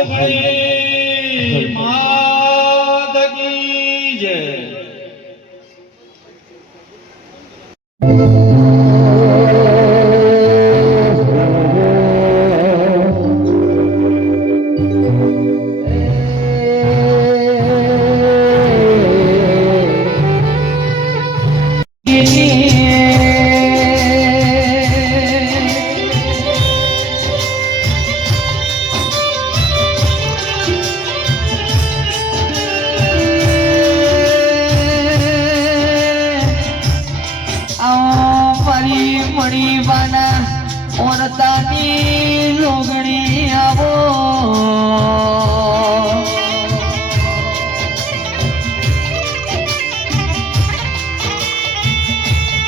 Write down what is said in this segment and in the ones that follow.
જોગણી માત કી જય. મણી બાના ઓરતાની લોગણી આવો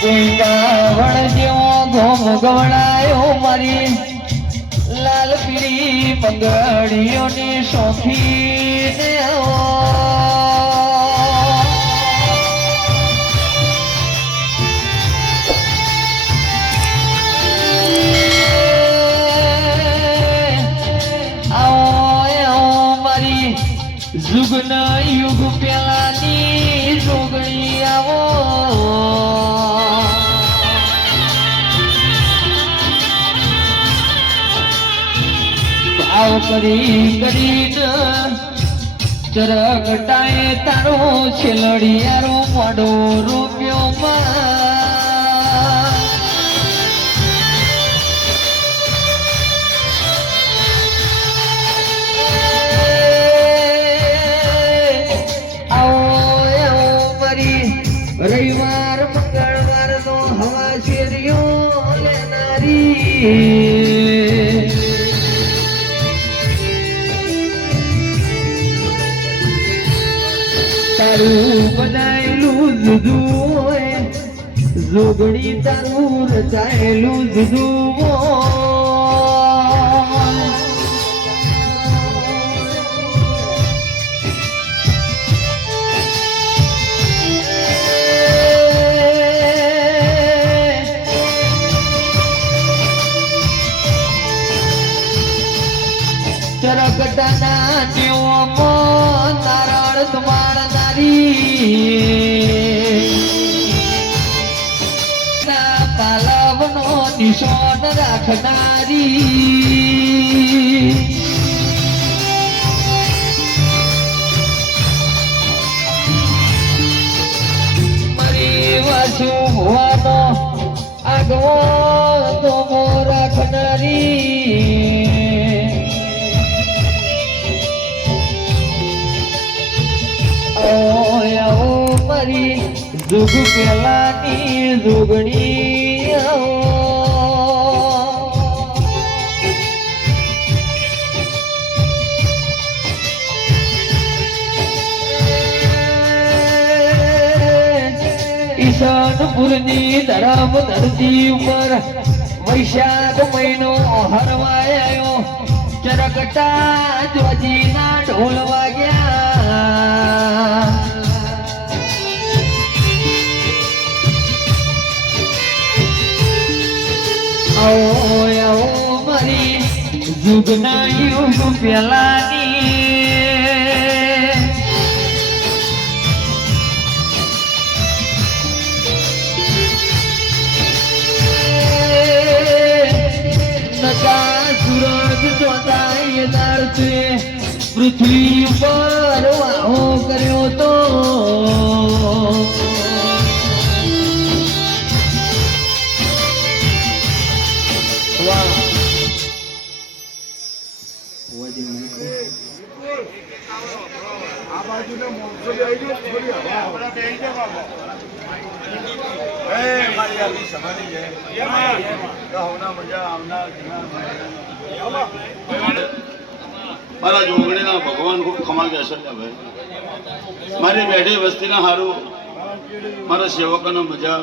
કોઈ ગાવણ જેવો ઘોમ ગવડાયો મારી લાલ પીળી પંગડીઓની શોખીને યુગના યુગ પેલાની જોગણી આવો ભાવ કરી કરીને ચરગટાએ તારો છેલડિયારો મોઢો રૂપિયો રવિવાર મંગળવાર નો હવા શેરીઓ લેનારી તારું બનાયેલું જુદું હોય જોગણી તારું રચાયેલું જુદું હોય ચરકટાના દેવોમાં નારાયણ તમારનારી ના પાલવનો નિશાન રાખનારી મારી વાસુ હોવાનો આગવો તોમો રાખનારી जुग पेलानी जुगणी ईशानपुरनी धरम धरती पर वैशाख महीनो हरवायो चरकटा ज्योजीना ढोल वाग्या आओ मारी जुगना युग पेलानी नका सूरज જોતાય દારતે પૃથ્વી પર વાહો કર્યો તો મારા જોગણીના ભગવાન ખૂબ ખમા ગયા છે ભાઈ મારી બેઠી વસ્તીના હારું મારા સેવકોનો મજા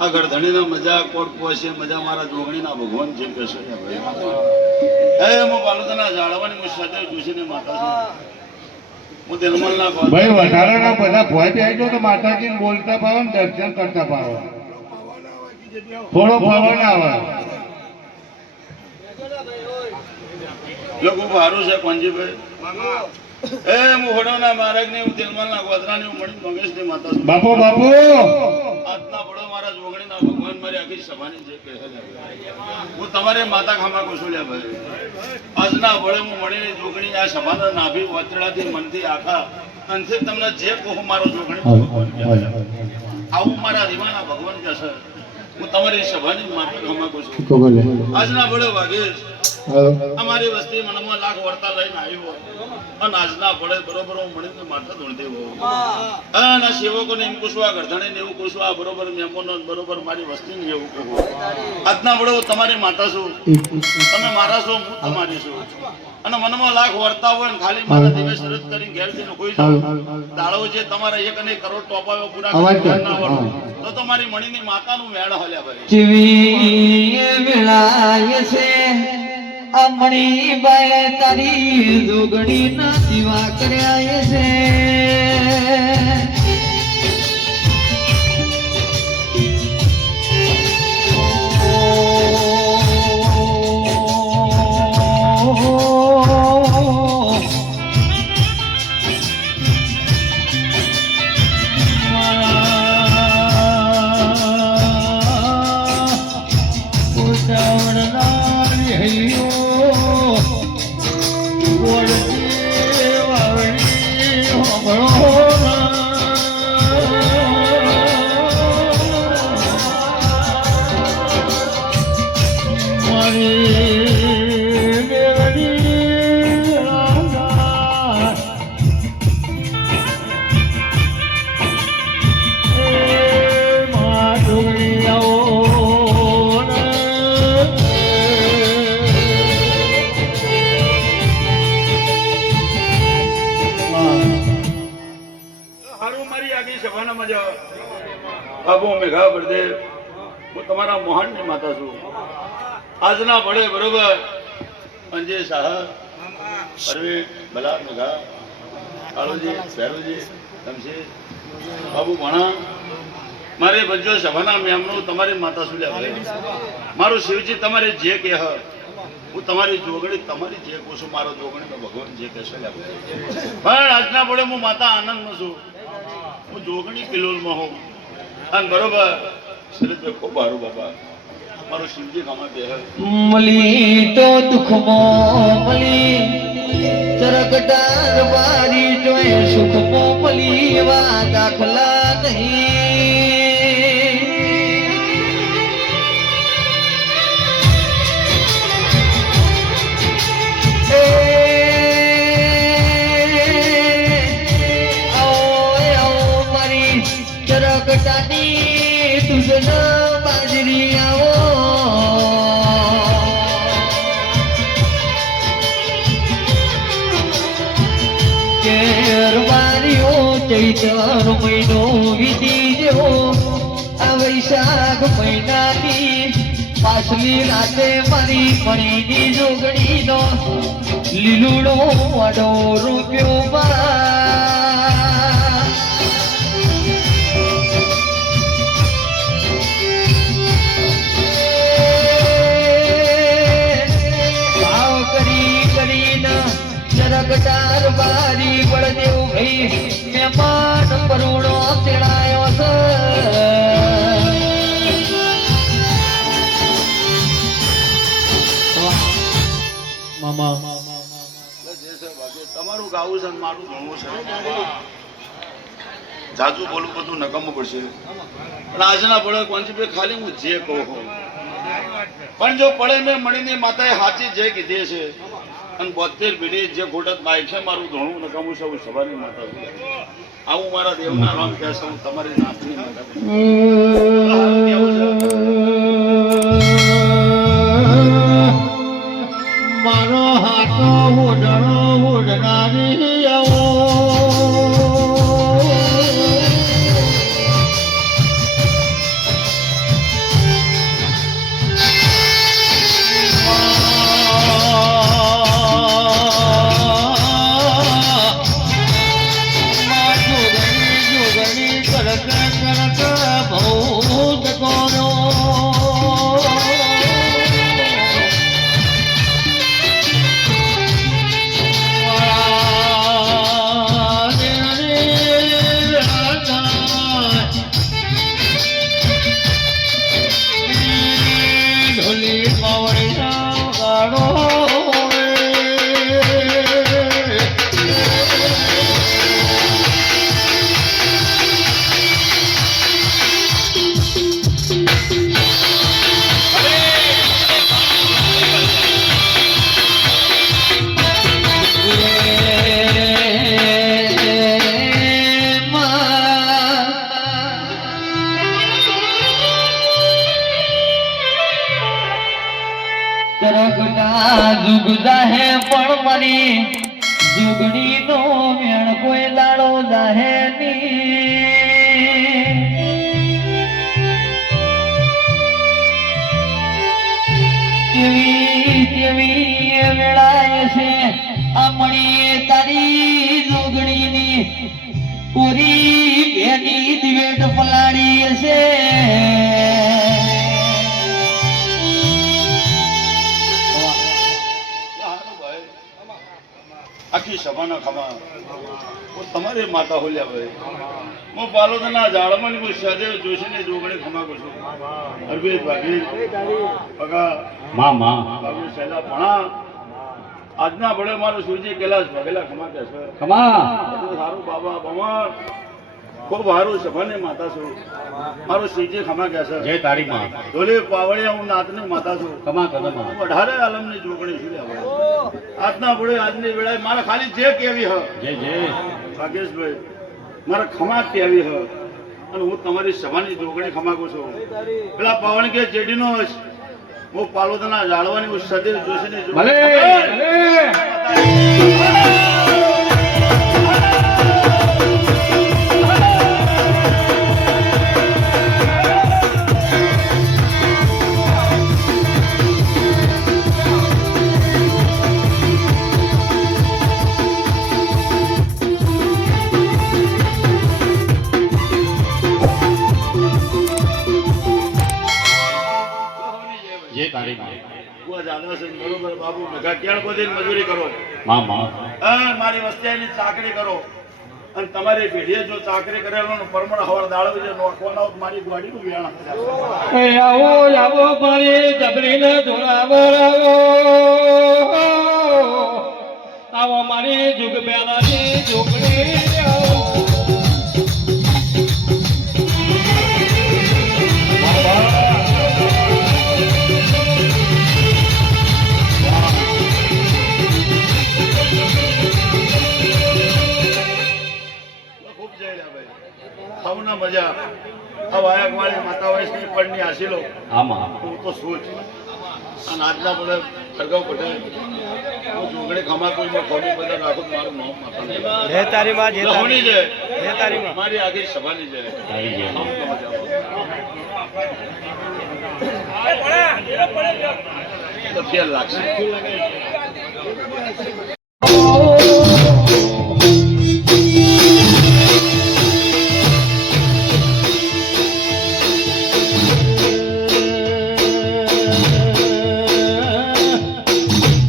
આ ગરધણીનો મજા કોટ પોશે મજા મારા જોગણીના ભગવાન છે કે છે ભાઈ હે હું બાલુતના જાળવાની હું સદે જોશીને માતા છું હું દિલમલ ના ભાઈ વધારાના બધા ભોય બેઠો તો માતાજીને બોલતા પાવો ને દર્શન કરતા પાવો થોડો પવન આવે જો ખૂબ સારું છે કોંજીભાઈ એ હું હોડોના માર્ગની હું તેલમાલના ગોધરાની હું મણી મંગેશની માતા છું. બાપુ બાપુ આજના બળો મારા જોગણીના ભગવાન મારી આખી સભાની જે કહે છે હું તમારે માતા ખામા કુશુલ્યા ભાઈ આજના બળે હું મળીની જોગણી આ સભાના નાભી વચડાથી મનથી આખા અંતે તમને જે કહો મારો જોગણી ભગવાન કહે છે. આવું મારા રીવાના ભગવાન કહે છે હું તમારી સભાની માતા ખામા કુશું આજના બળે વાગીશ અમારી વસ્તી મનમાં લાખ વર્તા લઈને આવ્યો અને આજના પડે બરોબર હું મળીને માથા ધૂણતી હોઉં અને સેવકોને એમ કુશવા ગરધણીને એવું કુશવા બરોબર મહેમાનો બરોબર મારી વસ્તીને એવું કહું આજના પડે હું તમારી માતા છું તમે મારા છો હું તમારી છું અને મનમાં લાખ વર્તા હોય ને ખાલી મારા દિવસ શરત કરીને ઘેર જઈને કોઈ દાડો જે તમારા 1 અને 1 કરોડ ટોપાયો પૂરા ના હોય તો તમારી મણીની માતાનું મેળ હલ્યા ભાઈ ચીવી વેળાય છે અમણી બાય તારી જોગણી ના દીવા કર્યા છે બાબુ મેઘા બળદેવ હું તમારા મોહનની માતા છું આજના ભળે બરોબર અંજે સાહબ પરવીન બલાર મેઘા કાળુજી ભેરુજી તમસી બાબુ ભણા મારે બજો સભાના મેમનું તમારી માતા છું મારું શિવજી તમારે જે કહે હું તમારી જોગણી તમારી જે કહું છું મારો જોગણી ભગવાન જે કહેશે પણ આજના ભળે હું માતા આનંદમાં છું હું જોગણી કિલોલમાં હોઉં અને બરોબર શરદભાઈ ખૂબ સારું બાપા મારું શિવજી ખામા બે મલી તો દુઃખમો મલી ચરકટાર વારી જોય સુખમો મલી વા દાખલા નહીં આવો મારી ચરકટાની તુજનો બાજરી આવો ચૈતર મહિનો વીતી જેવો આ વૈશાખ મહિનાની પાછલી રાતે મારી મણીની જોગણીનો લીલુડો વાડો રૂપિયો ભાવ કરીને જરગટાર બારી બળદેવ ભાઈ મહેમાન પરુણો તેડાયો છે મામા તમારું ગાવું છે મારું ભણવું છે જાજુ બોલું બધું નકામું પડશે પણ આજના પડે કોંજીભાઈ ખાલી હું જે કહું પણ જો પડે મેં મળીને માતાએ સાચી જે કીધી છે અને 72 પેઢી જે ખોટત બાઈક છે મારું ધોણું નકામું છે હું સવારની માતા છું આવું મારા દેવના નામ કહે છે હું તમારી નાથની માતા મારો હાથો ઉડણો ઉડનારી આવો જોગણી કરતા કરતા બહુ નરકના જુગ જાહે પણ મારી જુગડીનો મેળ કોઈ દાડો જાહે ની કેવી વેળાએ છે આ મળી તારી જોગણીની પૂરી બેની દિવેટ પલાળી છે આખી સભાના ખમા હું તમારી માતા હોલ્યા ભાઈ હું પાલોદના ઝાડમાં હું સદેવ જોશીને જોગણી ખમાકું છું અરવિંદ ભાભી પગા બાબુ સહેલા ભણા આજના ભળે મારો સુરજી કૈલાસ ભગેલા ખમા કે છે બધું સારું બાબા ભમર ખૂબ સારું સભાની માતા છું મારો શ્રીજી ખમા કે છે જય તારી માં ધોલી પાવળિયા હું નાતની માતા છું કમા કદમ હું 18 આલમની જોગણી છું લ્યા ભાઈ. આજના ભળે આજની વેળાએ મારે ખાલી જે કેવી હ જય જય ભાગેશભાઈ મારે ખમા કેવી હ અને હું તમારી સભાની જોગણી ખમાકું છું પેલા પવન કે જેડીનો હું પાલોદના જાળવાની હું સદેવ જોશીની ભલે જય તારી માં હું આ જાદવ છે બરોબર બાબુ ભેગા ક્યાં બધી મજૂરી કરો માં મારી વસ્તીની ચાકરી કરો અને તમારી પેઢીએ જો ચાકરી કરેલો ને પરમણ હવાર દાળો જે નોખવાના હોત મારી ગાડીનું વ્યાણ આવો આવો મારી જબરીને ધોરાવર આવો મારી જુગ બેલાની જોગણી ખૂબ જય લ્યા ભાઈ ખાવના મજા આ વાયકવાળી માતા વયસની પડની હાસીલો આમાં હું તો શું જ અને આજના બધા ખરગાવ પટેલ હું જોગણી ખમા કોઈ મેં ખોમી બધા રાખું મારું નામ માતા જય તારી માં જય લહોણી છે જય તારી માં મારી આગળ સભાની છે તારી જય તો ફેર લાગશે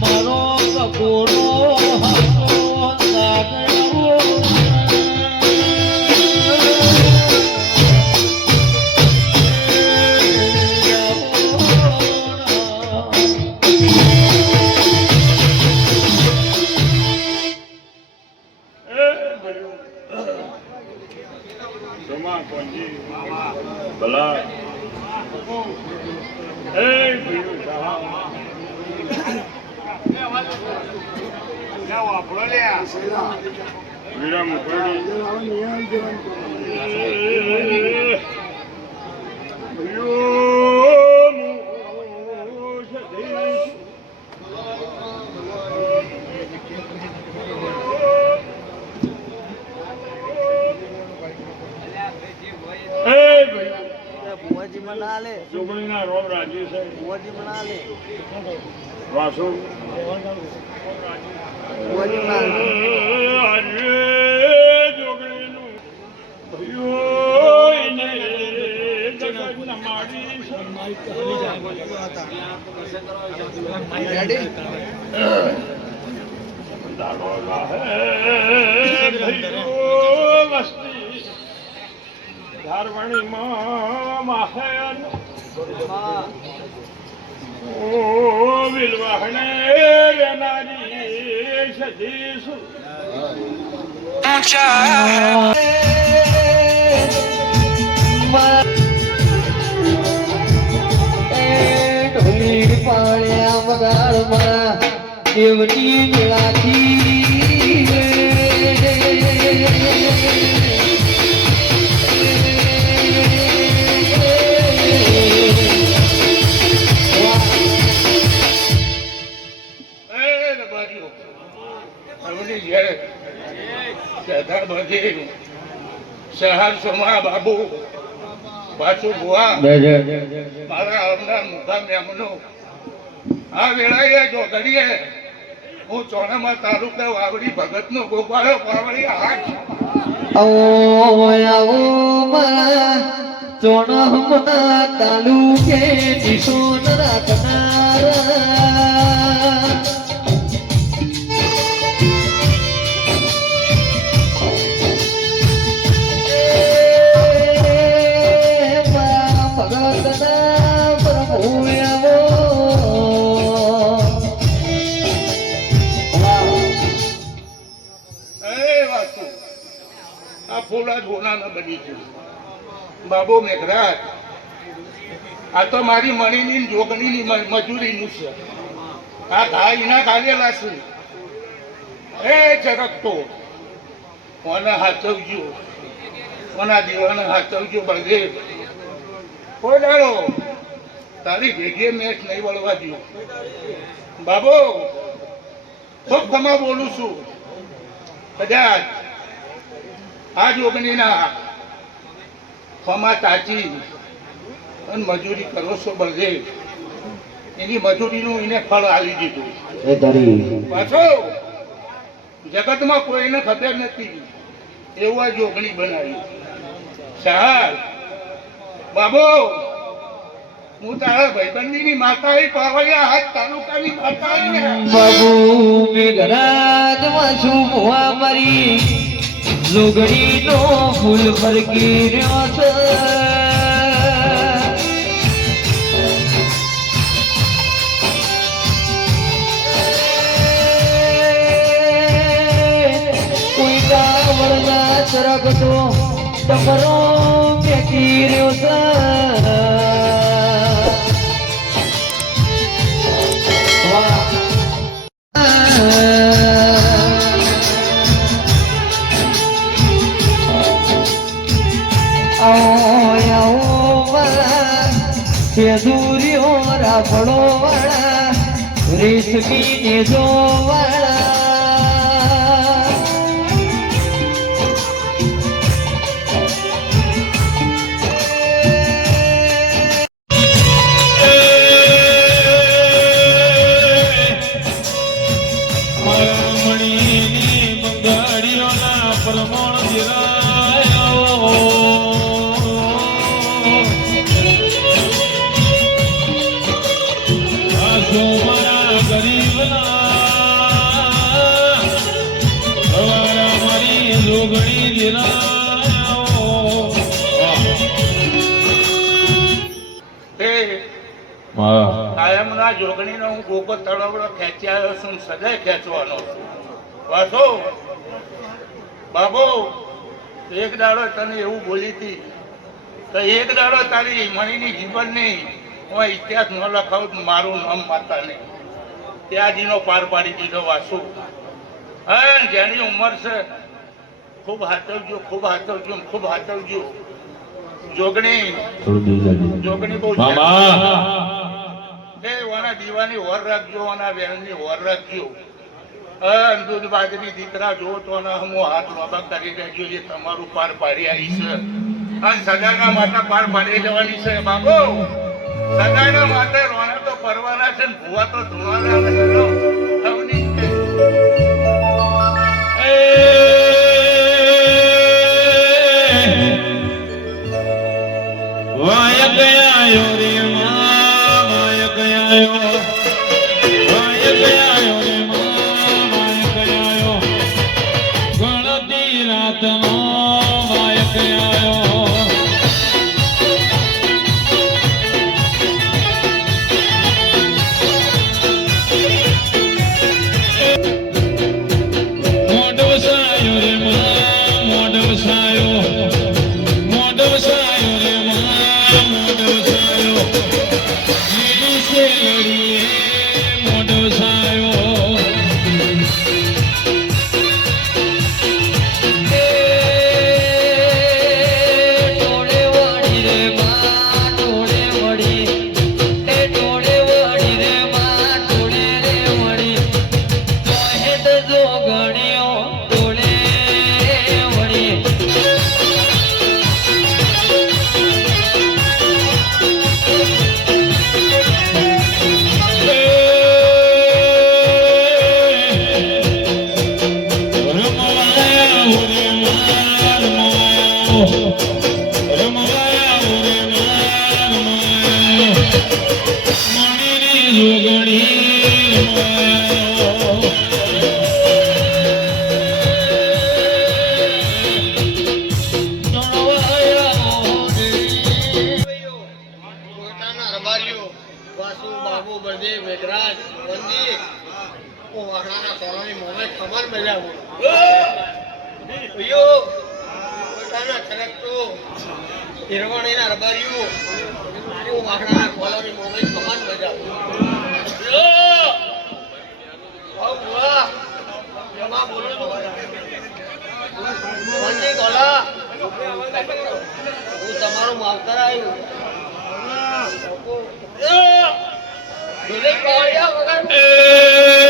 મારો કપૂરો હાથો સાગરો Toma, Conji. Bala. Hey, Viram બુઆજી મના લે જોગણીના રોમ રાજી છે બુઆજી મના લે વાસુ બુઆજી મના લે આજે જોગણીનું ભયો એને જગતના માડી રેડી દાડો લાહે ભયો વસ્તી ધારવણીમાં માહેન ઓ વિલવાહણે રેનારી સદીસુ ઢોલી પાળ્યા વગાડમાં દેવની મેળાથી જોગણી છે સદા બધી સહાર સમા બાબુ પાછું ભુવા મારા આવનાર મુખા મેમનો આ વેળાએ જોગણીએ હું ચોણામાં તાલુકા વાવડી ભગતનો ગોપાળો પાવડી હાથ ચોણમના તાલુકે નિશોન રાખનારા ફૂલા ધોના બની છે બાબુ મેઘરાજ આ તો મારી મણીની જોગણીની મજૂરીનું છે આ ઘા એના ખાલેલા છે એ ચરકતો કોને હાચવજો કોના દીવાને હાચવજો બળગે કોઈ દાડો તારી ભેગી મેચ નહીં વળવા દો બાબુ ખૂબ ખમા બોલું છું કદાચ આ જોગણીના ખમા તાચી અને મજૂરી કરો છો બળગે એની મજૂરીનું એને ફળ આવી દીધું પાછો જગતમાં કોઈને ખબર નથી એવું આ જોગણી બનાવી સહાર બાબુ હું તારા ભાઈબંધીની માતા પાવડિયા હાથ તાલુકાની માતા બાબુ મેઘરાજમાં છું ભુવા મારી જોગણીનો ફૂલ ફરકી રહ્યો છે કોઈ કાવળના ચરકતો તમારો મેકી રહ્યો છે દૂરીઓ રાફડો વાળા રેશમી ને જો કાયમના જોગણીનો હું ગોગો તળવડો ખેંચી આવ્યો છું સદાય ખેંચવાનો પાછો બાબુ એક દાડો તને એવું બોલી હતી તો એક દાડો તારી મણીની જીવનની હું ઇતિહાસ ન લખાવું મારું નામ માતા નહીં ત્યાંજીનો પાર પાડી દીધો વાસુ હા જેની ઉંમર છે ખૂબ હાચવજો ખૂબ હાચવજો ખૂબ હાચવજો જોગણી બહુ ઓના દીવાની વર રાખજો ઓના બેનની વર રાખજો દૂધ બાજરી દીકરા જો તો હું હાથ લોબા કરી દેજો એ તમારું પાર પાડી આવી છે અને સગાના માતા પાર પાડી જવાની છે બાબુ સગાના માટે રોણા તો પરવાના છે ને ભૂવા તો ધોવાના વાય ગયાયો રે માં વાય ગયાયો રે માં વાય ગયાયો ગણતી રાતનો વાય ગયાયો મોઢો સાયો રે માં મોઢો સાયો રે મોઢો સાયો ટોળે વળી રે માં ટોળે વળી એ ટોળે વળી રે માં ટોળે રે વળી તો હે તો જોગણીઓ નથી હું વાહણાના સોનાની મોમે ખબર મજાવું અયો પોતાના છલકતો હિરવણીના રબારીઓ હું વાહણાના કોલાની મોમે ખબર મજાવું વાહ જમા બોલો તો મંજી ગોલા હું તમારું માવતર આવ્યું દુલે પાડ્યા વગર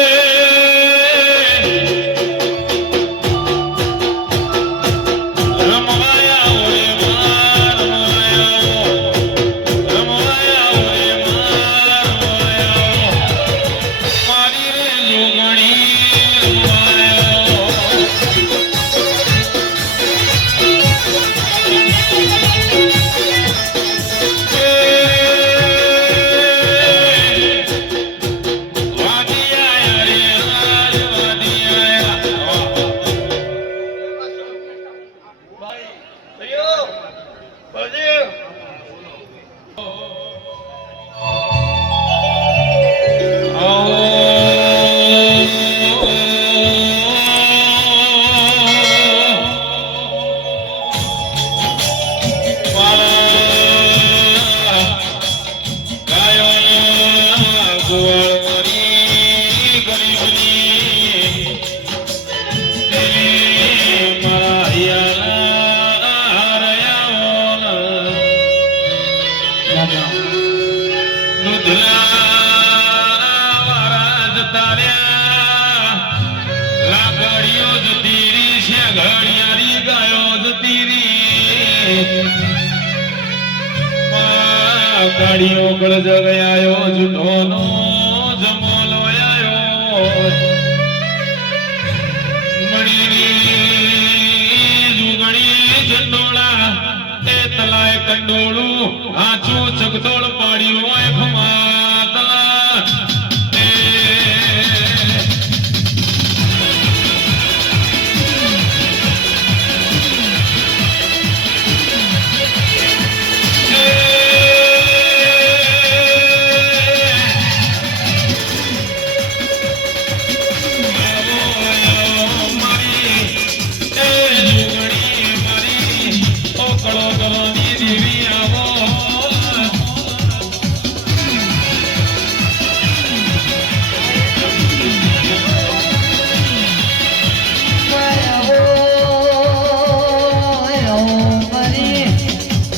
ગાડીઓ ગળ જગયાયો જૂઠોનો જમલો આયો મણીની જુગણી જંડોળા એ તલાય કંડોળું આચું ચગદોળ પાડ્યું હોય ખમાતલા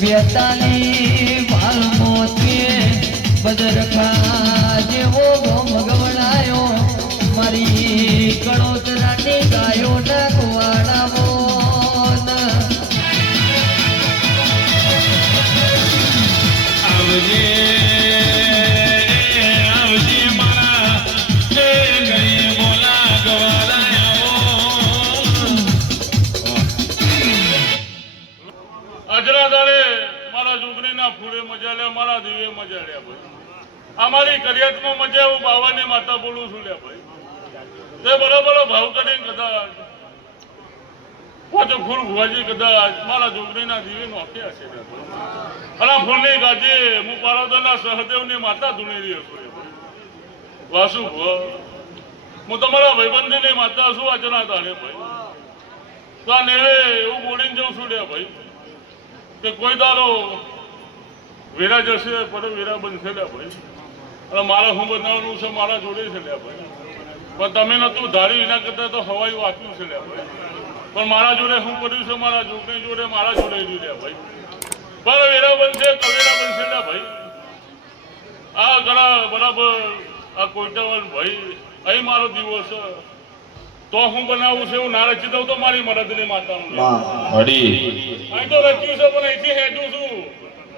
વેતાલી માલ મોતીએ બદરખા જેવો ભગવણાયો મારી કણોતરાની ગાયો ના કુવાડાવો આવજે આવજે મારા એ ગઈ બોલા ગવારાયો આજના દાડે મારા જોગણીના ફૂલે મજા લે મારા દેવે મજા લે ભાઈ અમારી કરિયતમાં મજા એવું બાવાની માતા બોલું છું લે ભાઈ તે બરાબર ભાવ કરીને કદાચ પાછો ફૂલ ભુવાજી કદાચ મારા જોગણીના દેવે નોખ્યા છે અને ફૂલની ગાજે હું પારોદરના સહદેવની માતા ધૂણી છું વાસુ ભુવા હું તમારા ભાઈબંધીની માતા છું આજના દાડે ભાઈ તો આ નેવે એવું બોલીને જઉં છું લે ભાઈ કે કોઈ દારો વેરા જશે પણ વેરા બનશે લે ભાઈ અને મારે શું બનાવવાનું છે મારા જોડે છે લે ભાઈ પણ તમે નતું ધાર્યું એના કરતા તો હવાયું આપ્યું છે લે ભાઈ પણ મારા જોડે શું કર્યું છે મારા જોગણી જોડે મારા જોડે રહ્યું લે ભાઈ પણ વેરા બનશે કવેરા બનશે લે ભાઈ આ ઘણા બરાબર આ કોઈટાવન ભાઈ અહીં મારો દિવસ તો હું બનાવું છે હું ના રચી દઉં તો મારી મરદની માતાનું અહીં તો રચ્યું છે પણ અહીંથી હેઠું છું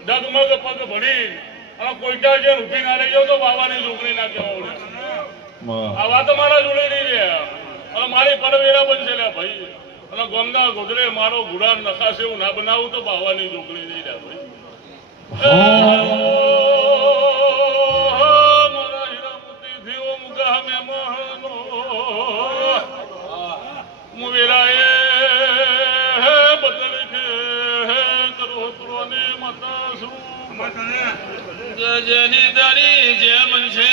ડગમગ પગ ભરી અને કોઈટા જે રૂપી ના લઈ જાવ તો બાબાની છોકરી ના કહેવાય આ વાત મારા જોડે નહીં રહ્યા અને મારી પરવેરા બનશે લે ભાઈ અને ગંગા ગોદરે મારો ગુડા નખાશે એવું ના બનાવું તો બાવાની છોકરી નહીં રહ્યા ભાઈ મારા હીરામોતી થયો મુગા મહેમાનો મુવેરાએ બદલ કે કરો પ્રોને મતા જની દાડી જે મનશે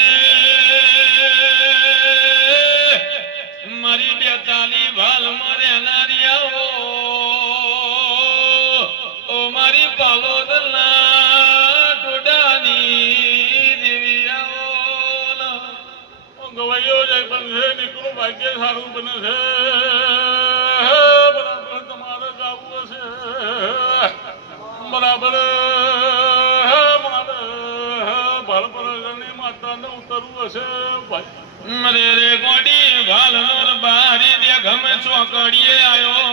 જય બનશે દીકરું ભાગ્ય સારું બને છે બરાબર તમારે ગાવું હશે બરાબર મારે ભરપરની માતાને ઉતરવું હશે ભાઈ રે રે ગોડી ભાલનોર બારી દે ગમે ચોકડીએ આયો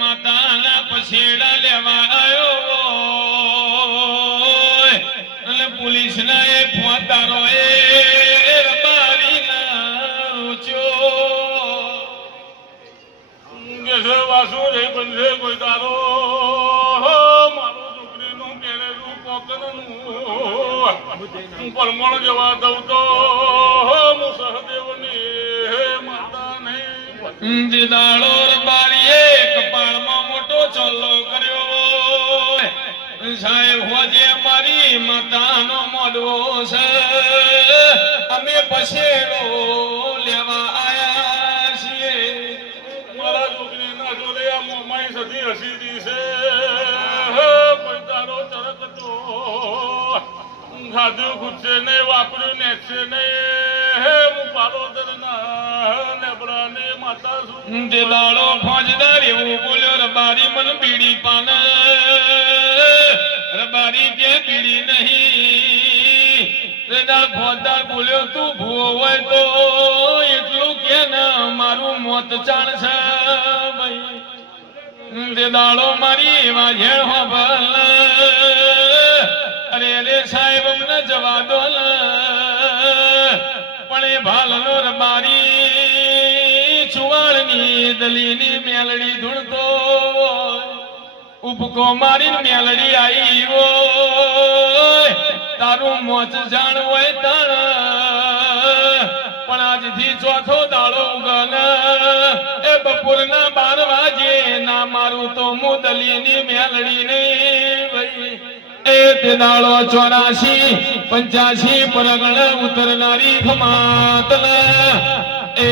માતાના પછેડા લેવા આયો અને પોલીસ ના એ ફોતારો એ બારી ના રૂચો વાસુ રે બનશે કોઈ તારો મારો છોકરીનું પહેરેલું કોકરનું પરમણ જવા દઉં તો હું સહદેવની માતા નહીં દાડો બારીએ કપાળમાં મોટો ચોલ્લો કર્યો સાહેબ હોજે મારી માતાનો મોડવો છે અમે પછેડો લેવા આયા છીએ મારા છોકરીના જોડે આ મોમાઈ સધી હસીદી છે કોઈ તારો ચરકતો ખાધું ખૂટશે નહીં વાપર્યું નેકશે નહીં હું પારોદરના લેબરાને માતા છું તે દાડો ફોજદાર એવું બોલ્યો રબારી મન બીડી પાન રબારી કે બીડી નહીં તે દાડ ફોજદાર બોલ્યો તું ભૂવો હોય તો એટલું કે ના મારું મોત ચાણશે ભાઈ તે દાડો મારી વાજેણ હોબલ અરે રે સાહેબ અમને જવા દો પણ એ ભાલનો રબારી ચુવાળની દલીની મેલડી ધૂણતો ઉપકો મારીને મેલડી આવી તારું મોચ જાણ હોય તાણ પણ આજથી ચોથો દાડો ઉગન એ બપોરના 12 વાગે ના મારું તો હું દલીની મેલડી નહીં ભાઈ એ તે દાડો 84 85 પરગણ ઉતરનારી ખમાતલ એ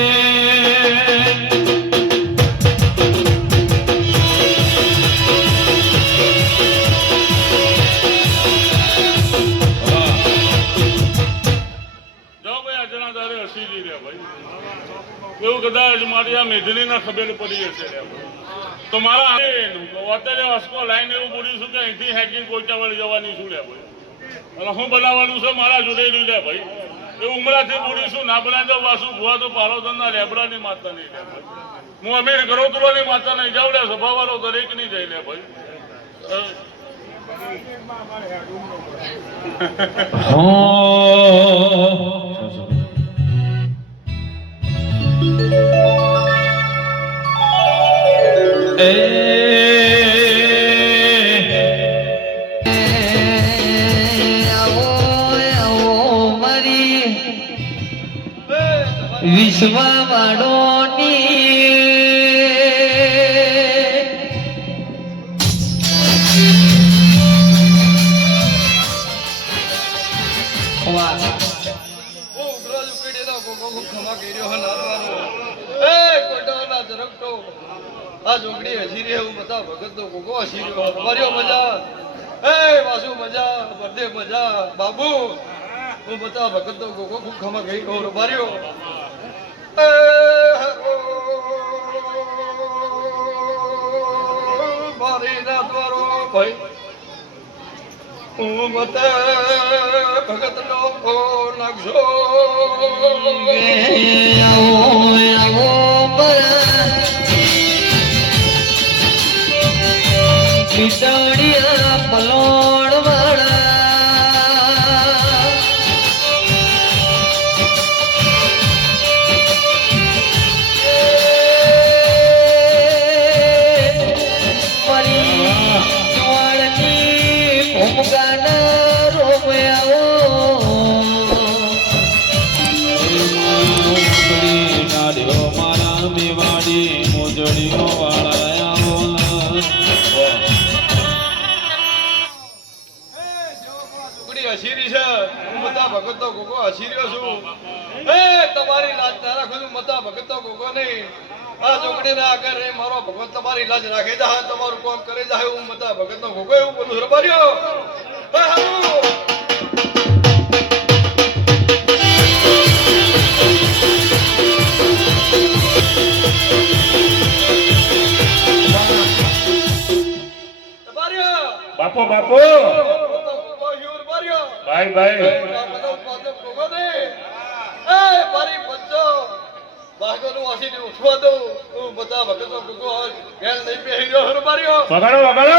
એવું કદાચ મારી આ મેઘની ના ખબર પડી હશે તો મારા અત્યારે હસકો લાઈન એવું બોલીશું કે અહીંથી હેકિંગ કોઈટા વાળી જવાની શું લે ભાઈ અને હું બનાવવાનું છે મારા જોડે લે ભાઈ એ ઉમરાથી બોલીશું ના બનાવી દઉં વાસુ ભુવા તો પારોદરના લેબડાની માતા નહીં લે ભાઈ હું અમીર ગરોતરોની માતા નહીં જાઉં લે સભાવાળો દરેક નહીં જઈ લે ભાઈ વિશ્વવાળોની આ જોગડી હસી રે હું બતા ભગત નો ગોગો હસી રહ્યો માર્યો મજા એ વાસુ મજા બર્થડે મજા બાબુ હું બતા ભગત નો ગોગો ખૂબ ખમા ગઈ ગયો માર્યો મારી ના દ્વારો ભાઈ હું બતા ભગત નો નાખશો ખીચડિયા પલોણ ભગત નો ગોગો હસી રહ્યો છું એ તમારી લાજ ના રાખું છું મતા ભગત નો ગોગો નહીં આ ચોકડી ના આગળ રે મારો ભગત તમારી લાજ રાખે જા તમારું કામ કરે જાય હું મતા ભગત નો ગોગો એવું બોલું રબાર્યો બાપુ ગોગો હિયોર માર્યો. ભાઈ ભાઈ આ બધો પાછો ગોગો દે. એ મારી બચ્ચો ભાગોનું વાસીને ઉઠવા દો. તું બધા ભગતો ગોગો ઘેર નહીં બેહી રહ્યો હિયોર માર્યો. વગાડો વગાડો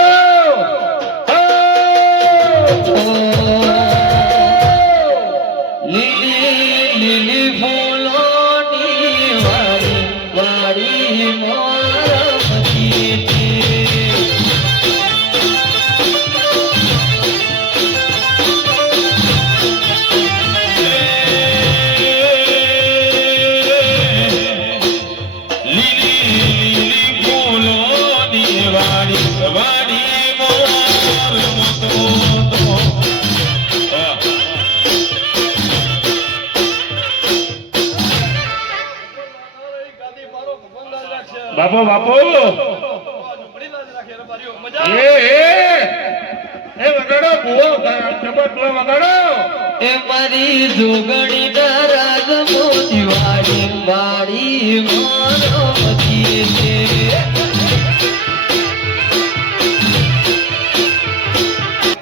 લીલી લીલી ફૂલોની વાડી વાડી મોરમતી એ ગાદી મારો ભગવાન લાજ રાખશે. બાપુ બાપુ આ ઝૂંપડી લાજ રાખે હિયોર માર્યો. મજા એ વગાડો ભૂવો જબર ભૂવો વગાડો એ મારી જોગણી ના રાગ મોતી વાડી વાડી મોરમતી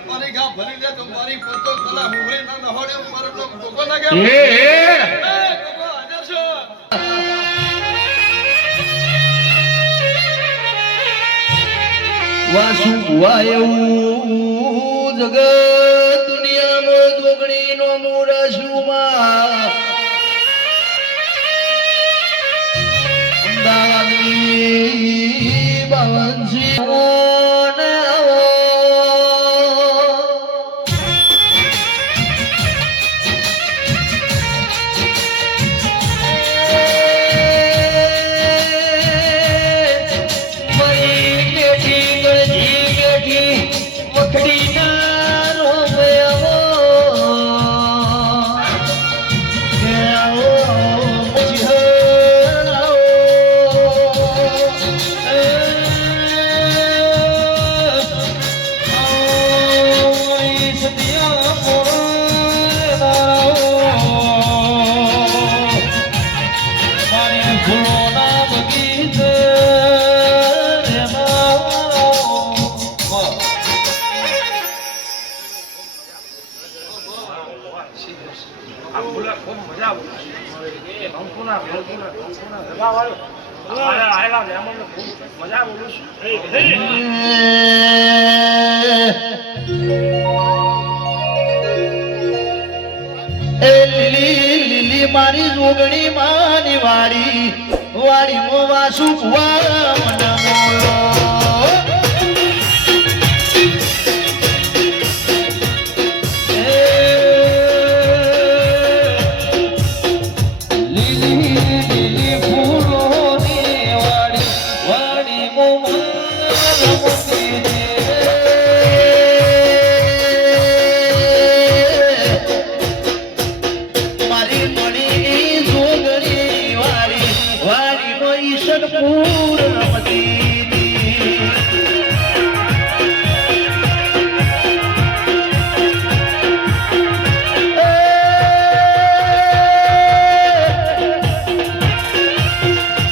મારી ગા ભરી દે તો મારી પોતો કલા હુહરે ના નહોડે મારો ગોગો ના એ ગયા. એ ગોગો હાજર છો. વાસુ વાયુ જગત દુનિયામાં જોગણી નો મુરસુમાં અમદાવાદની બાવનસી લીલી લીલી મારી જોગણી માની વાડી વાડી મો વાસુ કુવા મન મોલો લીલી લીલી ફૂલોની વાડી વાડી મો મારી મણી જોગણી વાડી વાડી નો ઈશનપુર રમતી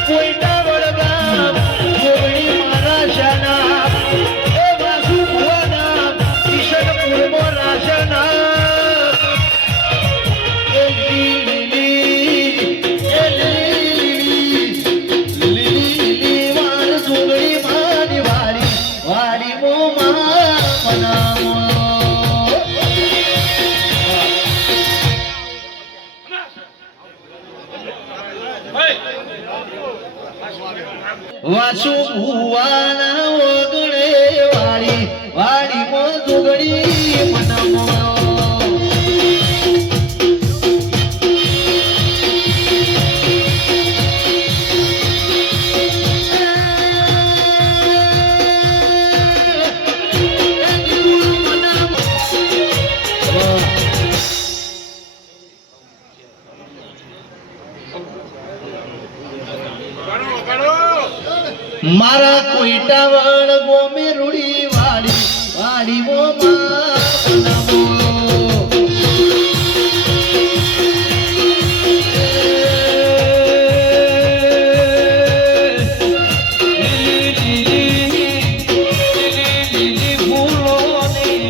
કોઈના વડગામ જોગણી મારા શાના એ વાસુ ભુવાના ઈશનપુર મો રાશના વાસુ ભુવાના ઓગણે વાળી વાળી મો જોગણી મનામો મારા કોઈટા વણ ગોમે રૂડી વાડી વાડી મો ફૂલોની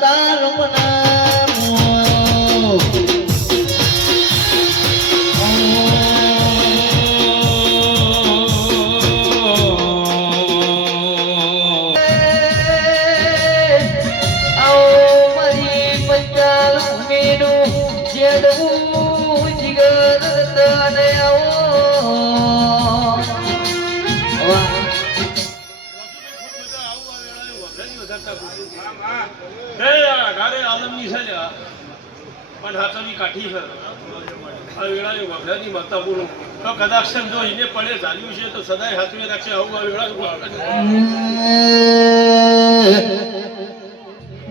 માતા રમનામો કદાચ જો એને પડે ઝાલ્યું છે તો સદાય હાથવે રાખશે આવું આ વેળા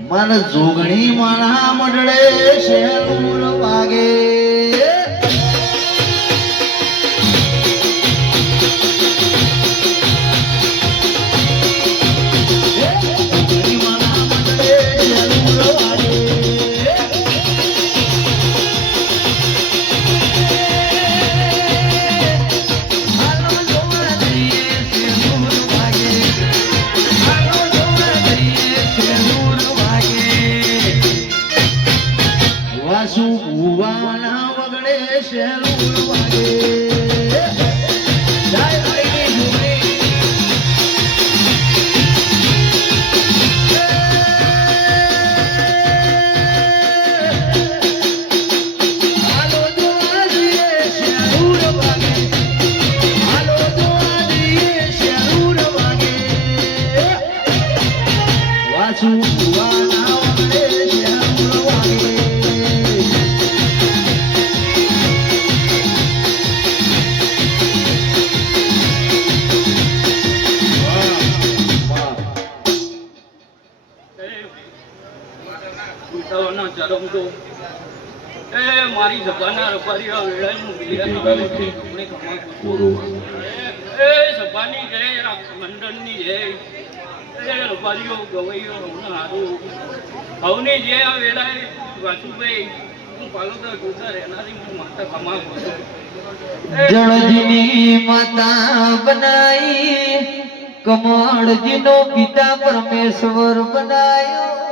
મન જોગણી માણા મંડળે શેલુર વાગે મારી જબાના રપારી આ વેળાનું સભાની જય મંડળની જય રપારીઓ ગવૈયો હારું હવની જે આ વેળાએ વાસુભાઈ હું પાલોદર ગોદર એનાથી હું માતા કમાવું છું જળજીની માતા બનાઈ કમળજીનો પિતા પરમેશ્વર બનાયો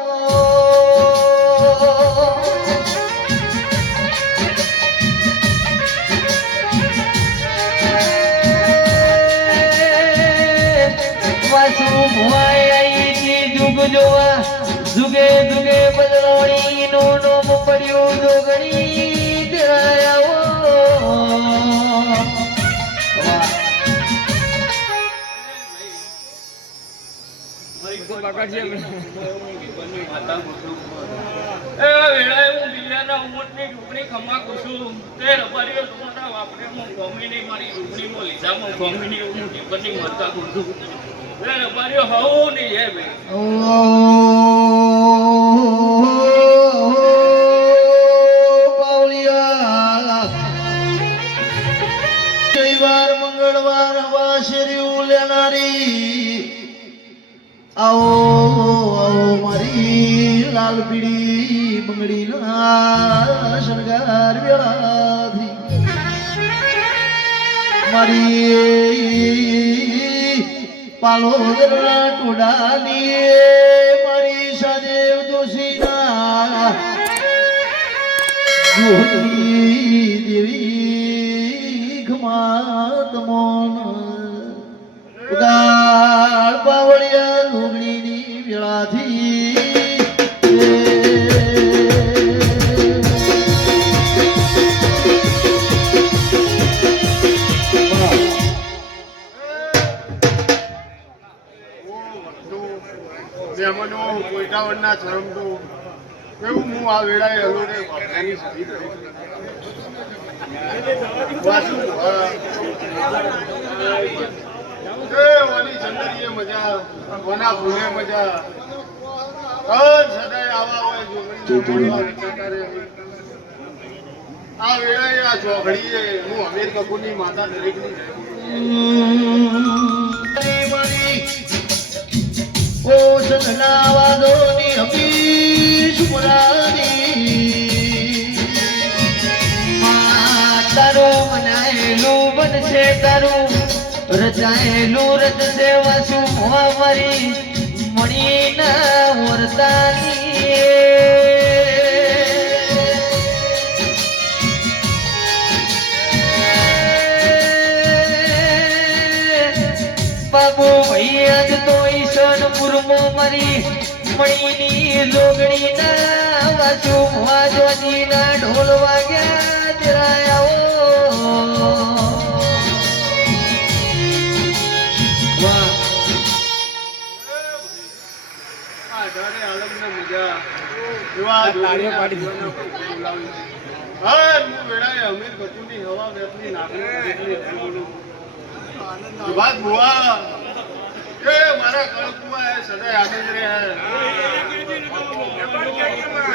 જોવા જુગે જુગે બદલોણી નો નોમ પડ્યો જોગણી શનિવાર મંગળવાર હવા શેરી લેનારી આવો આવો મારી લાલ પીળી બંગડીના શણગાર વેળાથી મારી પાલોદરના ટોડાની મારી સાદેવ દોશીના જોતી દેવી ખમાત મોન ઉદાળ પાવળિયા લુગડીની વેળાથી કોઈટાવરના ચરમ તો કેવું હું આ વેળાએ હલો રે વાપરાની સદી કરી વાસુ ઓની ચંદરીએ મજા ઓના ફૂલે મજા સદાય આવા હોય આ વેળાએ આ ચોઘડીએ હું અમીર કપૂરની માતા દરેકની ઓ સદના વાદોની હમીશ મુરારી તારું મનાયેલું બનશે તારું રચાયેલું રચશે વાસુ મારી મણીના વર્તાની બાબુ ભાઈ આજ તો ઈશનપુરમો મારી મણીની જોગણી ના વાસુ વાજવાજી ના ઢોલ વાગ્યા જરા આવો વાહ મારા કળકુઆ સદાય આનંદ રહે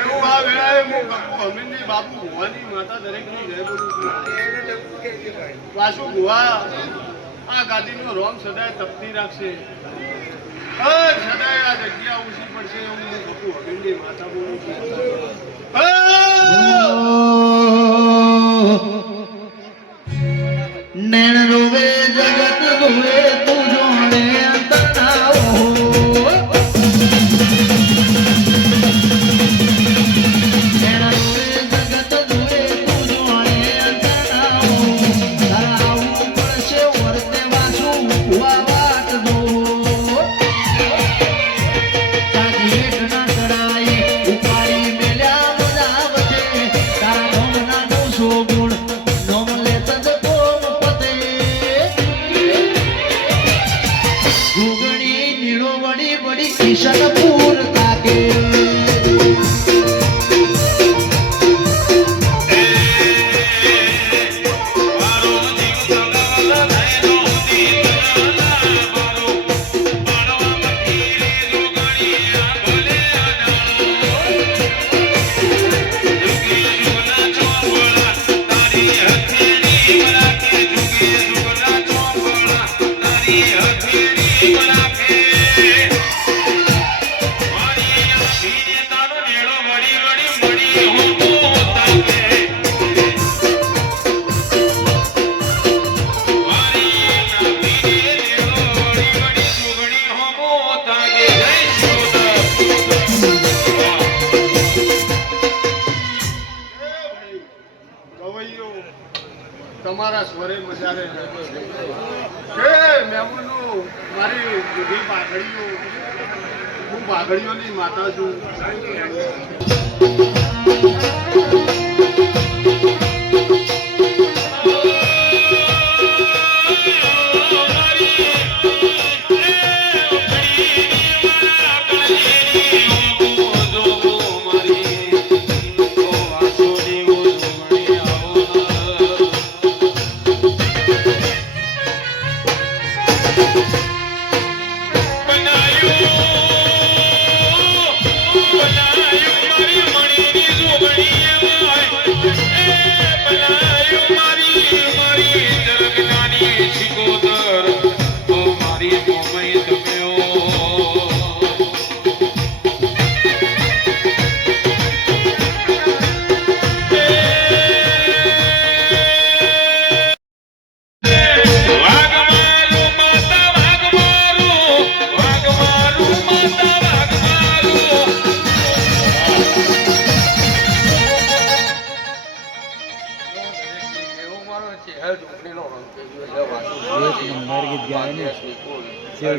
એવું આ વેળાએ હું કપુ અમીનની બાપુ ભુવાની માતા દરેકની જય બોલું છું. વાસુ ભુવા આ ગાદીનો રોમ સદાય તપતી રાખશે. સદાય આ જગ્યા ઊંચી પડશે એવું હું કપુ અમીનની માતા બોલું છું. નૈણ રોવે જગત રોવે તું જોડે તણાવો નૈણ રોવે જગત રોવે તું જોડે તણાવો તારાવું પડશે વર્તે વાસુ ભુવા વાટ દો તાજી ના ચડાઈ ઉપાડી મેલ્યા બધા વચ્ચે તારા નોમના 900 ગુણ નોમ લેત જ કોમ પતે જોગણી નીળો વડી વડી ઈશનપુર તાકે તમારા સ્વરે મજા રહે હે મેમુનો મારી બધી પાઘડીઓ હું પાઘડીઓની માતા છું.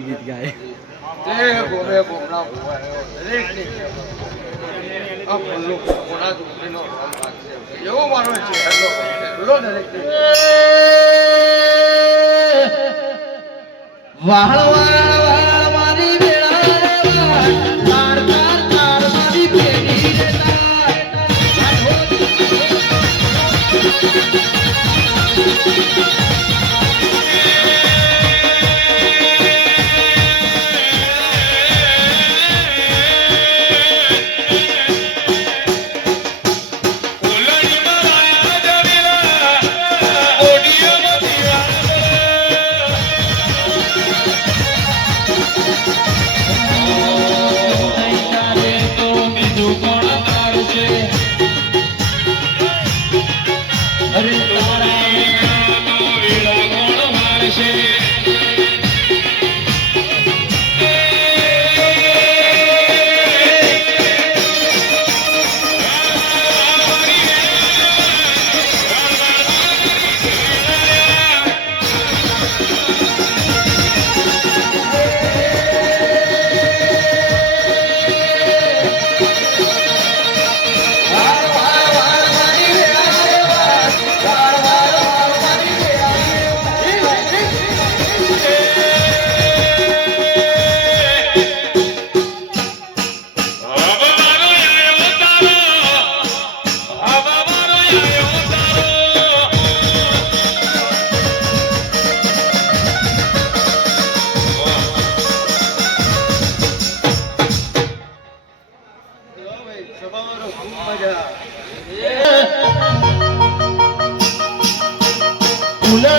ગીત ગાય એવો મારો છે હેલો દરેક વાળ વાળ વાળ મારી વેળા તાર તાર તાર મારી પેઢી રે અરે તારા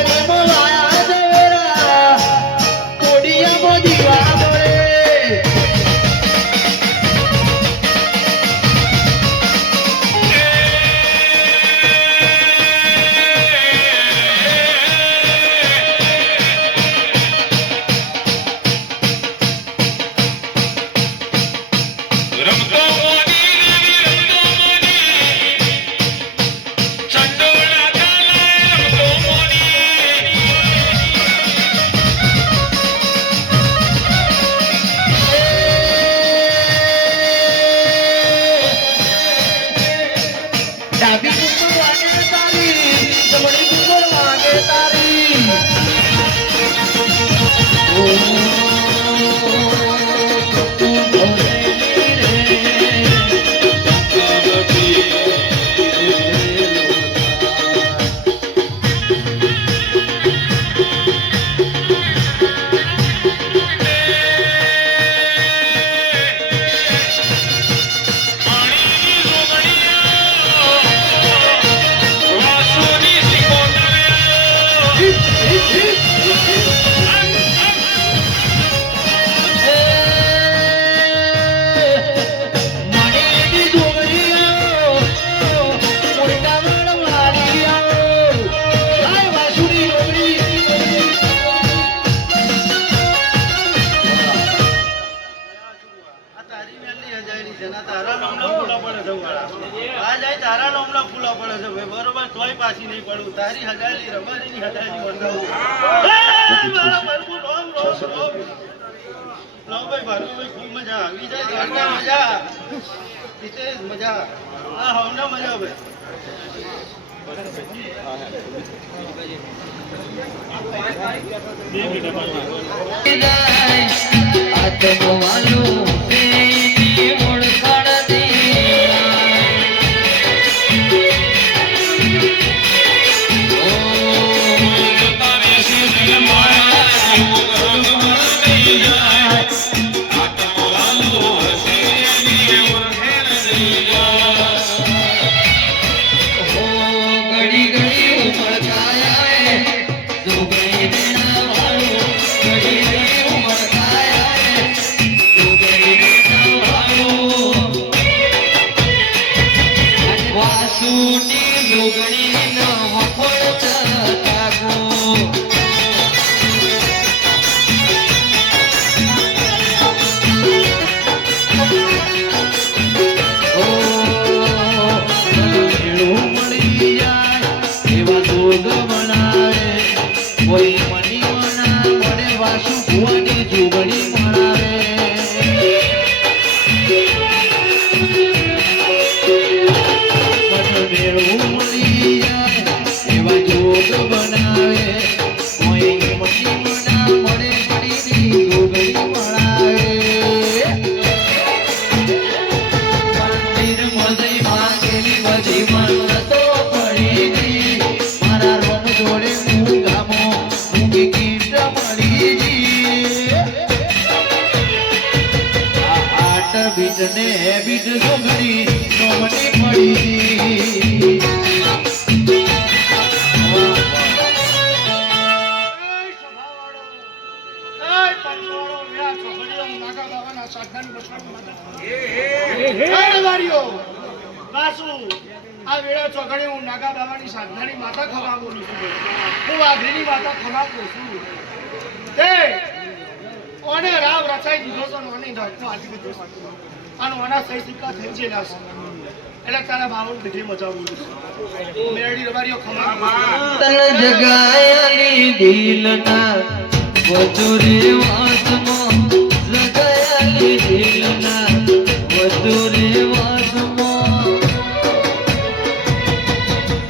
પ્રેમ લાયા દેરા કોડિયામાં દીવા મળે ડાબી કુકર વાગે તારી જમણી કુકર વાગે તારી ઓ તું ભરેલી મણીની ડોગરીઓ મોટા વાળ વાળીઓ હાય વાસુડી ડોગરી આ તારી મેલી હજારી છે ના તારા નામના ફૂલા પડે છે વાળા આ જાય તારા નામના ફૂલા પડે છે ભાઈ બરોબર તોય પાછી નહીં પડું તારી હજારી રબારીની હજારી બંધાવું મારા બરબુ રોમ રોમ રોમ લો ભાઈ ભાઈ ખૂબ મજા આવી જાય ઘરના મજા રીતે મજા આ હવના મજા ભાઈ આત્મવાલો તેની ઓળખાણ ઘડી ઘડી ઉમળકાયા દુબઈ દેના વાળો ઘડી ઘડી ઉમળકાયા દુબઈ દેના વાળો વાસુની લુગડી ન વખોડ ચતાગો કોઈ મની મના મળે વાસુ ભુવાની જુગણી મળાવે મેળવું મળી જાય એવા જોગ બનાવે કોઈ મની મના મળે પડીની જુગણી મળાવે મંદિર મજઈ માંગેલી મજી મન તો પડી ગઈ મારા રોમ જોડે હું ગામો હું ગીત મળી ગઈ આ આટ બીજ ને બીજ સોગડી નોમની પડી ગઈ આ વેળા ચોકડી હું નાગા બાબાની સાધનાની માતા ખવા બોલું છું હું વાઘરીની માતા ખવા બોલું છું તે ઓને રાવ રચાઈ દીધો છે ઓને ધરતો આજી દીધો છે અને ઓના સહી સિક્કા થઈ ગયેલા છે એટલે તારા બાવળ દીકરી મજા બોલું છું મેરડી રવારીઓ ખમા તન જગાયાની દિલના વધુ રે વાસમાં જગાયાની દિલના વધુ રે વાસમાં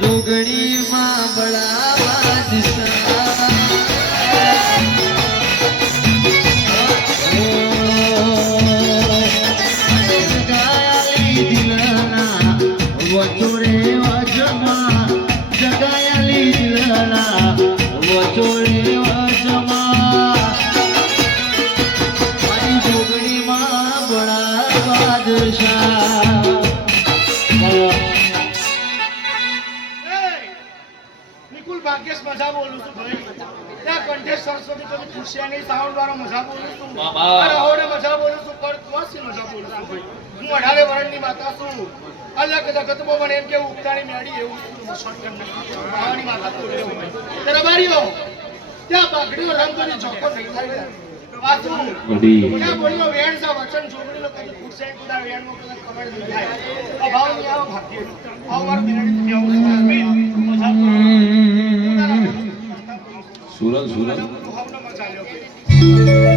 જોગણીમાં બળાવા દિશા જગાયાલી દિલના વધુ રે વાસમાં જગાયાલી દિલના વધુ રે વાસમાં ત્યાં કંઠે સરસ્વતી કદી ખુશિયાની સાઉન્ડ વાળો મજા બોલું છું બાબા. અરે હોને મજા બોલું છું પણ કોસી મજા બોલું છું ભાઈ હું 18 વર્ષની માતા છું અલગ જગતમાં મને એમ કે ઉગતાણી મેળી એવું શોર્ટકટ નથી માવાની માતા તો એવું ભાઈ તે રબારીઓ ત્યાં પાઘડીઓ રંગની ચોકો નહીં થાય પાછું ત્યાં બોલ્યો વેણ સા વચન છોકરીનો કદી ખુશિયાની કુદા વેણમાં કદી કમળ નહીં થાય અભાવ નહીં આવો ભાગ્ય આવો મારો મેળી કેવું મજા સુરત સુરત ભાવનો મજા લ્યો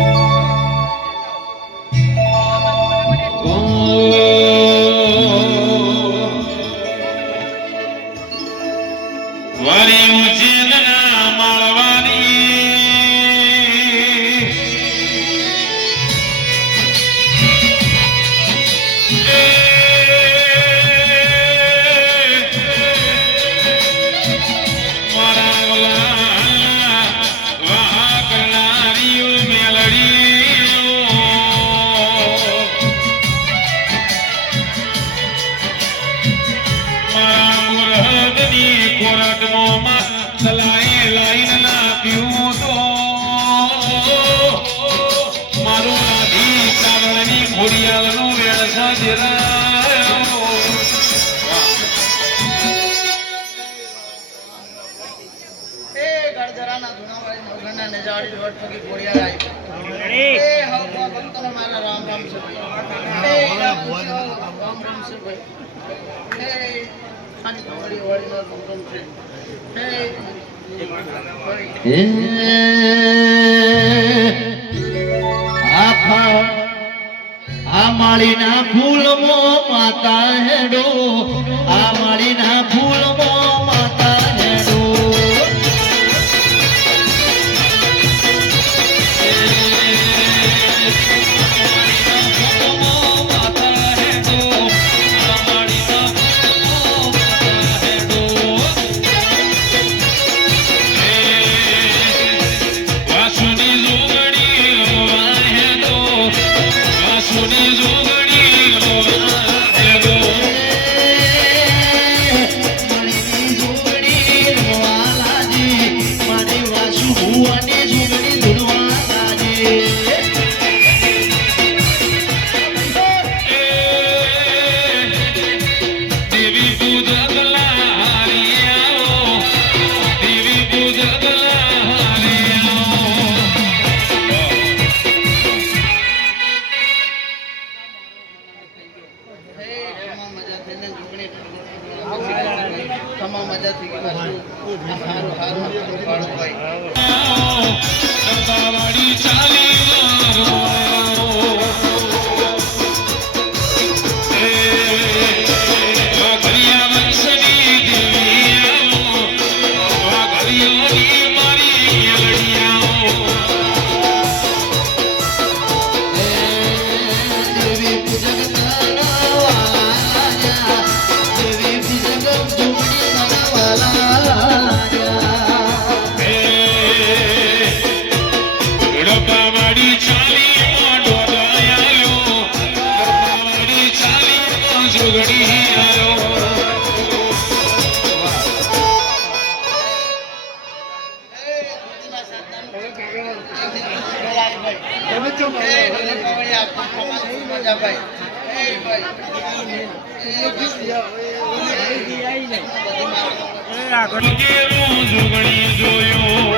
વારી ઉજેલના માળવાની મારા ઓલા વાહ કરનારીઓ મેલડીઓ મારા મુરહદની કોરટમાં સલાઈ લાઈન ના પીવું તો મારું આધી કારણની ઘોડિયાળનું વેણસા જેરાયો એ ગળગરાના ધુણાવાળી નવઘણના નેજાળી દોઢ પગી ઘોડિયાળ આવી. એ હવા ભક્તોને મારા રામ રામ છે ભાઈ. એ હીરા વંશી રામ રામ છે ભાઈ. એ ખાલી ઘોડી વાળીનો રામ રામ છે. આ માળીના ફૂલમાં માતા હેડો આ માળીના ફૂલમાં માતા હેડો વાસુની જોગણી વાહેદો વાસુની જોગણી વાહેદો માળીની જોગણી વાલાજી મારી વાસુ ભુવાની જોગણી ધૂળવાલાજી દેવી પૂજગલા હરિયાઓ દેવી પૂજગલા હરિયાઓ તમામ મજા થઈ ગઈ હારું હારું પાડો ભાઈ. સતાવાડી ચાલી મારો વાઘરિયા વંશની દેવીઓ વાઘરિયાની મારી લડિયાઓ દેવી પૂજક વાલાજા દેવી પૂજક જોગણી વાલાજા ડબ્બાવાડી ચાલી માં ડોડાયો ડબ્બાવાડી ચાલી માં જોગડી આયો મજા ભાઈ. એ ભાઈ કેવું જોગણી જોયો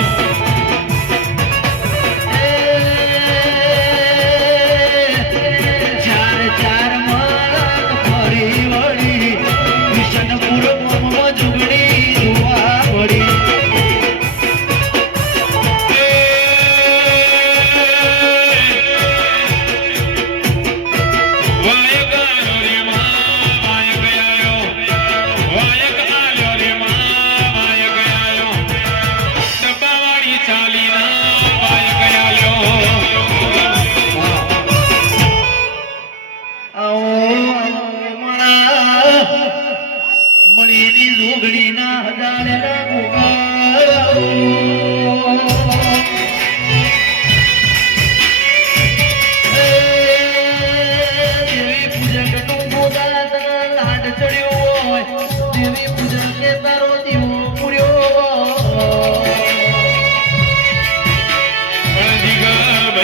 ચાર ચાર માળા ફરી વળી વિષ્ણુપુર મોમાં જુગડી જોવા વળી વાયક આયો રે માં વાયક આયો વાયક આયો રે માં વાયક આયો ડબ્બાવાડી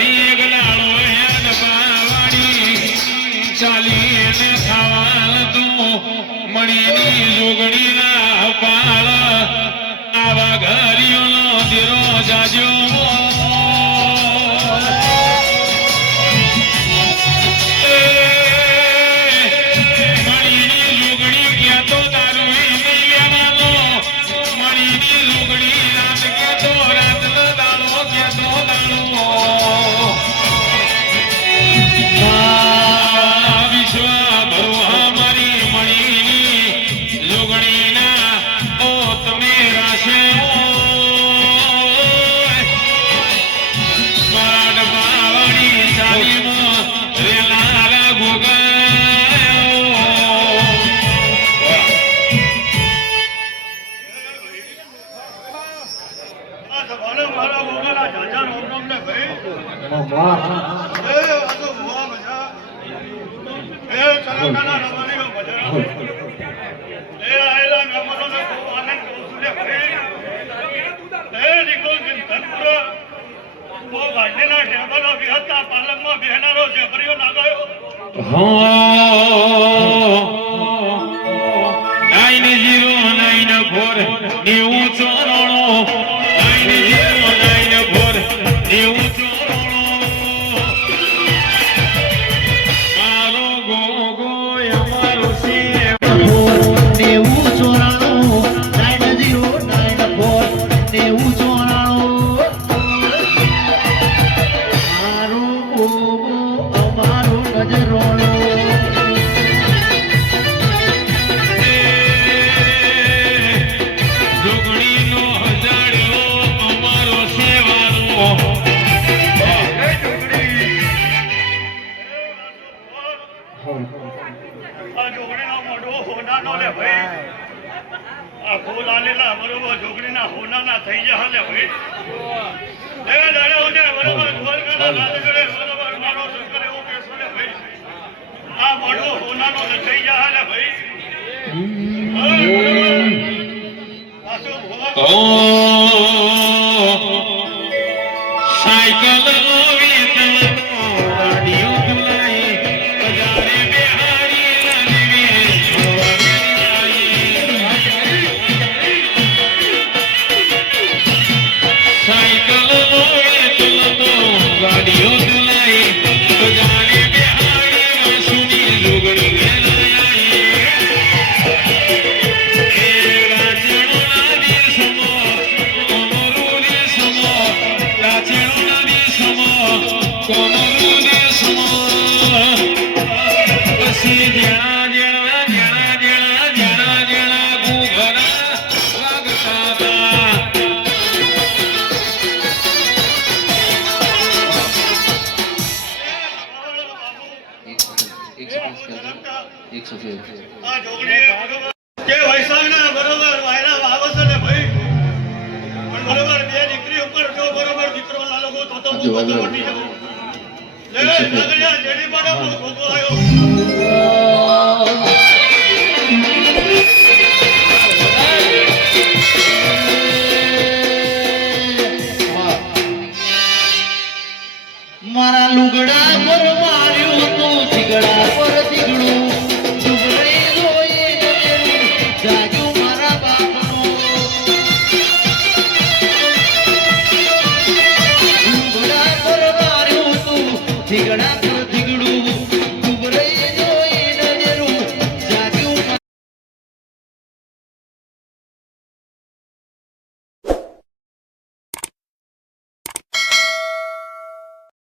એક લાડો હેડ પાવાડી ચાલીને ખાવા તું મણીની જોગણીના પાળ આવા ઘરીઓનો દીરો જાજો આ સવારે મારા ભોગાના ઝાઝા રોમ રોમ ને ભાઈ એ વાતો ભુવા મજા એ ચરકાના રવાનીઓ મજા એ આયલા નમનોને ખૂબ આનંદ કોસુલે ભાઈ એ નિકોલ ધનપુર વો ગાડીના ટેબલો વિહતા પાલકમાં બેહનારો જબરીઓ નાગાયો 9094 નેવું ચોરાણો 9094 નેવું ચોરાણો મારો ગોગો અમારો છે નેવું ચોરાણું 9094 નેવું ચોરાણું મારું ગોગો અમારું નજરોણું જોગણીનો હજાડ્યો અમારો સેવાનો આ જોગણીનો મોઢો હોનાનો લે ભાઈ આ ફૂલ આલેલા બરોબર જોગણીના હોનાના થઈ જા લે ભાઈ એ દાડે હોને બરોબર દ્વારકાના રાજગડે બરોબર મારો શંકર એવો કેસો લે ભાઈ આ મોઢો હોનાનો લે થઈ જા લે ભાઈ પાછો ભોવા સાયકલ ગાડીઓ ચલાઈ બજારે બિહારી સાયકલ ગાડીઓ ચલાઈ બજારે બિહારી સુની લુગડી ગેલાઈ આ જોગણી બરોબર કે વૈશાખના બરોબર વાયરા વાવસ ને ભાઈ પણ બરોબર બે દીકરી ઉપર જો બરોબર દીકરો લાલો ગો તો મોટો મોટી જાવ લે નગરિયા જેડી બરોબર ગોગો આયો